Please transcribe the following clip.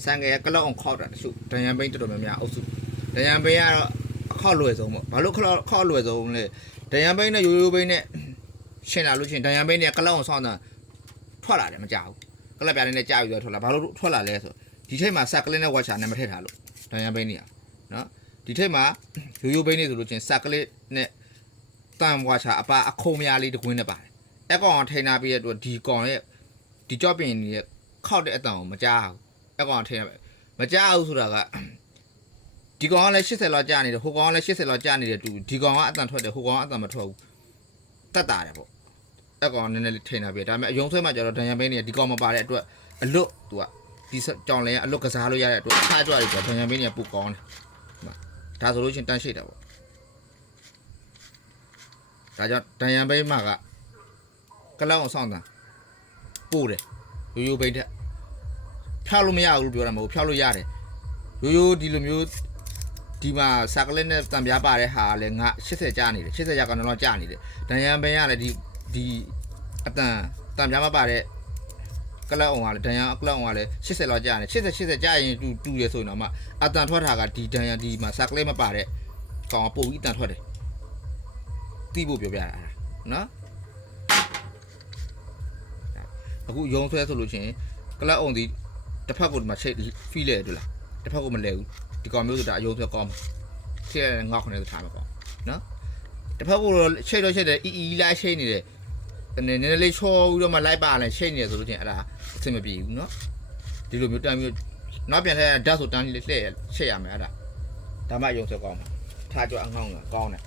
sang cái cái lon kho đó số đại nhân bên tụi mình nhà ốc số đại nhân bên à kho lùi rồi mà bảo lúc kho lùi rồi này đại nhân bên này yêu bên này xem là lúc chuyện đại nhân bên này cái lon sao nè thoát lại mà chào cái là bạn này chào rồi thoát lại bảo lúc thoát lạiเลยဒီထက်မှာစက်ကလေးနဲ့ဝါချာနဲ့မထည့်ထားလို့ဒန်ရန်ဘိန်းနေရနော်ဒီထက်မှာရိုးဘိန်းနေဆိုလို့ချင်းစက်ကလေးနဲ့တန်ဝါချာအပါအခုံမရလေးတကွင်းနဲ့ပါတယ်အဲ့ကောင်ထိန်နာပြီးတဲ့အတွက်ဒီကောင်ရဲ့ဒီကြော့ပင်ရဲ့ခောက်တဲ့အတန်ကိုမကြားဘူးအဲ့ကောင်ထိန်မကြားဘူးဆိုတာကဒီကောင်ကလည်း80လောက်ကြားနေတယ်ဟိုကောင်ကလည်း80လောက်ကြားနေတယ်တူဒီကောင်ကအတန်ထွက်တယ်ဟိုကောင်ကအတန်မထွက်ဘူးတတ်တာတယ်ပေါ့အဲ့ကောင်နည်းနည်းလေးထိန်နာပြီးဒါပေမဲ့အယုံဆွဲမှကျတော့ဒန်ရန်ဘိန်းနေဒီကောင်မပါတဲ့အတွက်အလွတ်သူကဒီကြောင်လဲအလွတ်ကစားလို့ရတဲ့အတွက်အခြားကြွတယ်ဆိုတော့ဒန်ရန်ဘင်းတွေကပူကောင်းတယ်ဒါဆိုလို့ချင်းတန်းရှိတာပေါ့ဒါကြောင့်ဒန်ရန်ဘင်းမှာကလောက်အောင်စောင့်တာပို့တယ်ရိုးဘိန်းထက်ဖြောက်လို့မရဘူးလို့ပြောတာမဟုတ်ဖြောက်လို့ရတယ်ရိုးဒီလိုမျိုးဒီမှာစကလက်နဲ့တံပြားပါတဲ့ဟာလည်းငါ80ကျနေတယ်80ကျကတော့ကျနေတယ်ဒန်ရန်ဘင်းကလည်းဒီအတန်တံပြားမပါတဲ့ကလောက်အောင်ကလည်းဒန်ရန်ကလောက်အောင်ကလည်း80လောက်ကြာနေ80ကြာရင်တူရဆိုရင်တော့မှအတန်ထွက်တာကဒီဒန်ရန်ဒီမှာစကလေးမပါတဲ့ကောင်ပို့ပြီးအတန်ထွက်တယ်တီးဖို့ပြောပြတာနော်အခုရုံဆွဲဆိုလို့ချင်းကလောက်အောင်ဒီတစ်ဖက်ကဒီမှာချိတ်ဖီးလဲတွေ့လားတစ်ဖက်ကမလဲဘူးဒီကောင်မျိုးဆိုတာအယုံဆွဲကောင်းမှာချိတ်ငေါက်ခနဲ့ထားမှာပေါ့နော်တစ်ဖက်ကချိတ်တော့ချိတ်တယ်အီလိုက်ချိတ်နေတယ်နည်းနည်းလေးချောပြီးတော့မှလိုက်ပါလဲချိတ်နေဆိုလို့ချင်းအဲ့ဒါအဆင်မပြေဘူးเนาะဒီလိုမျိုးတမ်းမျိုးနောက်ပြန်ထဲဓာတ်ဆိုတန်းလေးလှည့်ချက်ရမယ်အဲ့ဒါမှအယုံဆွဲကောင်းမှာထားကြအငေါင်းကကောင်းတယ်